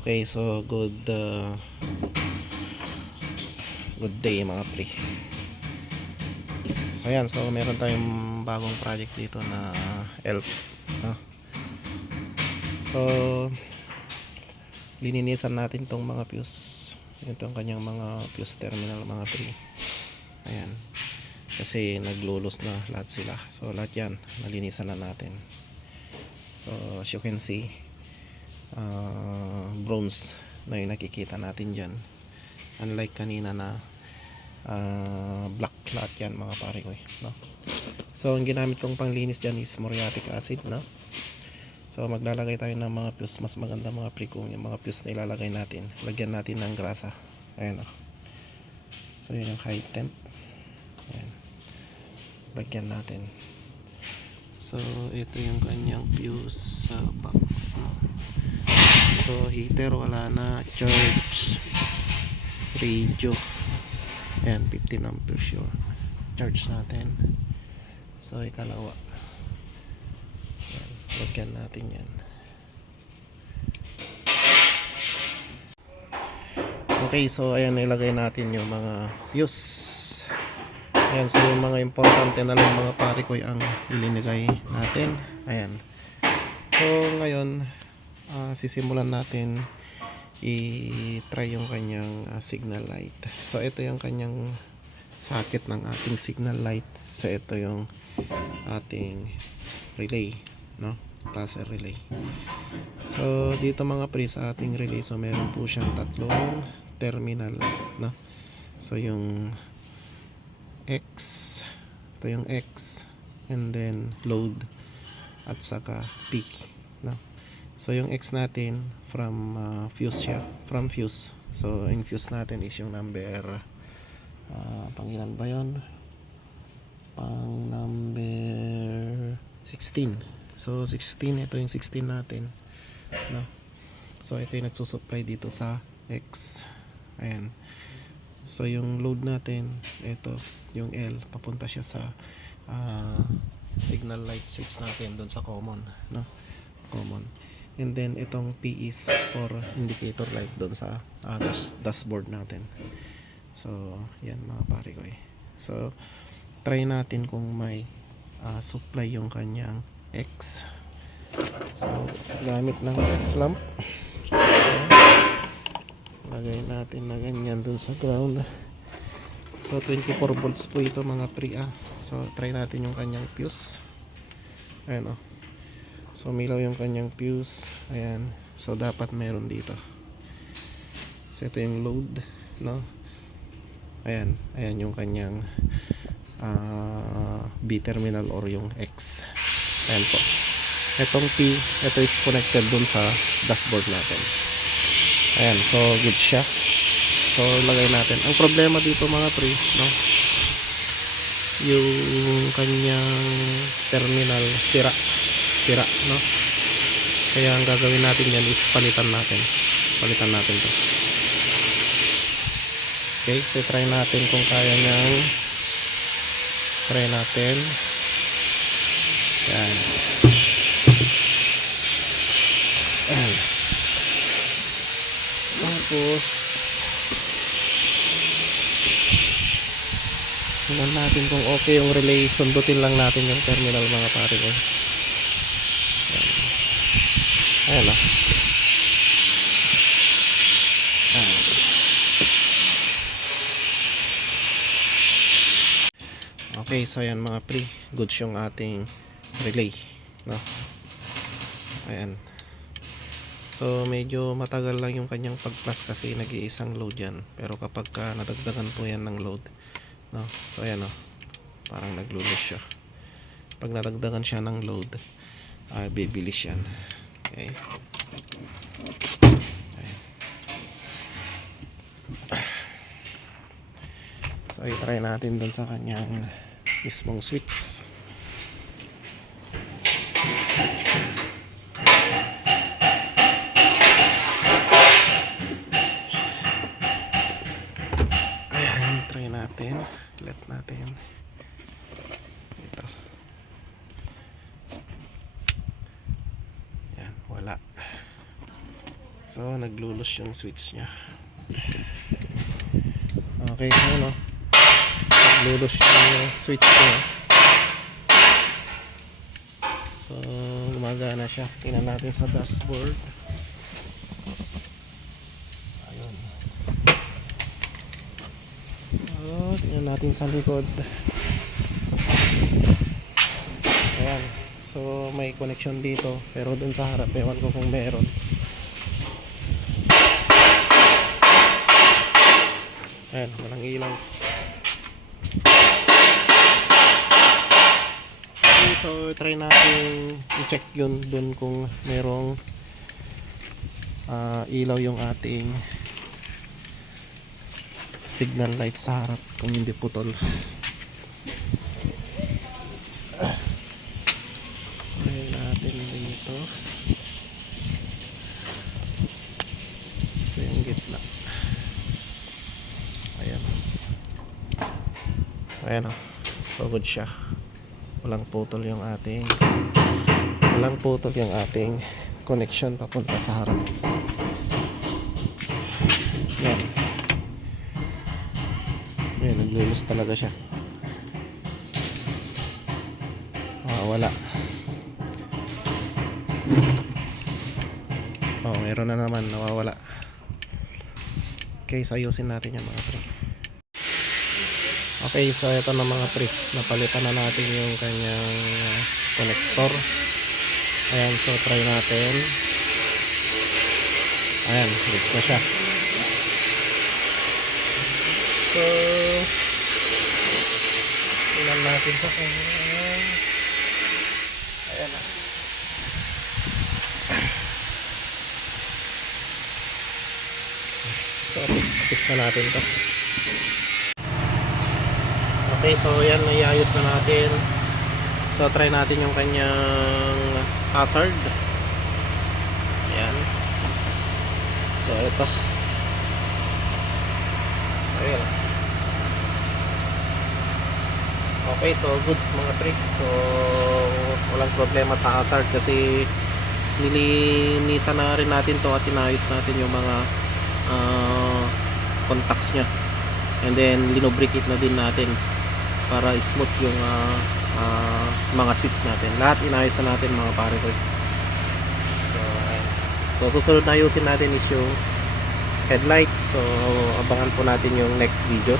Okay, so good day mga pre. So yan, so meron tayong bagong project dito na ELF, no? So lininisan natin tong mga fuse. Ito ang kanyang mga fuse terminal mga pre. Ayan. Kasi naglulos na lahat sila. So lahat yan, nalinisan na natin. So as you can see, bronze na yung nakikita natin dyan, unlike kanina na black lahat yan mga pare ko, no? So ang ginamit kong panglinis dyan is muriatic acid, no? So maglalagay tayo ng mga fuse. Mas maganda mga pre kung yung mga fuse na ilalagay natin, lagyan natin ng grasa. Ayan, oh. So yun yung high temp. Ayan, lagyan natin. So ito yung kanyang fuse sa box, no? So heater wala na, charge, radio, ayan 15 amperes yung charge natin. So ikalawa, ayan, lagyan natin yan. Okay, so ayan, ilagay natin yung mga fuse. Ayan, so yung mga importante na lang mga pare ko ang ilinigay natin. Ayan, so ngayon sisimulan natin i-try yung kanyang signal light. So ito yung kanyang socket ng ating signal light. So ito yung ating relay, no? Buzzer relay. So dito mga pre, sa ating relay, so meron po siyang tatlong terminal, no? So yung X, ito yung X, and then load, at saka P, no? So yung X natin from fuse siya, from fuse. So yung fuse natin is yung number pangilan ba yun? Pang number 16. So 16, ito yung 16 natin, no? So ito yung nagsusupply dito sa X. Ayan. So yung load natin, ito yung L, papunta siya sa signal light switch natin doon sa common, no? Common. And then itong P is for indicator light doon sa dashboard natin. So yan mga pare ko, so try natin kung may supply yung kanyang X. So gamit ng test lamp, lagay natin na ganyan doon sa ground. So 24 volts po ito mga pre. So try natin yung kanyang fuse. Ayan, oh. So milaw yung kanyang fuse. Ayan. So dapat meron dito. So ito yung load, no? Ayan. Ayan yung kanyang B terminal or yung X. Ayan po. Itong P, ito is connected dun sa dashboard natin. Ayan. So good siya. So lagay natin. Ang problema dito mga pre, no? Yung kanyang terminal sira, no? Kaya ang gagawin natin yan is palitan natin to. Okay, so try natin kung kaya niyang, try natin. Yan. Ayan. Tapos tingnan natin kung okay yung relay. Sundutin lang natin yung terminal mga pare ko. Ayan, ah. Okay, so ayan mga pre, goods yung ating relay, no? Ayan. So medyo matagal lang yung kanyang pag-plus kasi nag-iisang load yan. Pero kapag nadagdagan po yan ng load, no? So ayan, oh, parang naglulos siya. Pag nadagdagan siya ng load, bibilis yan. Okay. Ayan. So i-try natin dun sa kanyang mismong switch. Ayan, try natin. Left natin. Ito. Ayan, wala. So naglulos yung switch nya. Okay, so no, naglulos yung switch nya. So gumagana siya. Tingnan natin sa dashboard. Ayun. So tingnan natin sa likod. Ayan. So may connection dito, pero dun sa harap ewan ko kung meron. Ayan, walang ilaw. Okay, so try natin i-check yun dun kung merong ilaw yung ating signal light sa harap, kung hindi putol. Try natin dito. So yung gitna. Ayan. Ayan o. So good siya. Walang putol yung ating connection papunta sa harap. Yan. Ayan, naglulus talaga siya. Wala. Oh, meron na naman, nawawala. Okay, so ayusin natin yung mga pre. Okay, so ito na mga pre. Napalitan na natin yung kanyang connector. Ayan, so try natin. Ayan, goods na siya. So, tingnan natin sa kanyang. Ayan na. So, fix na natin to. Okay, so yan, naiayos na natin. So try natin yung kanyang hazard. Ayan. So ito. Ayan. Okay, so goods mga pre. So walang problema sa hazard kasi nilinisan na rin natin to at inayos natin yung mga contacts nya. And then linubricate na din natin para smooth yung mga switch natin. Lahat inayos na natin mga pare ko. So ayan. So susunod na ayusin natin is yung headlight. So abangan po natin yung next video.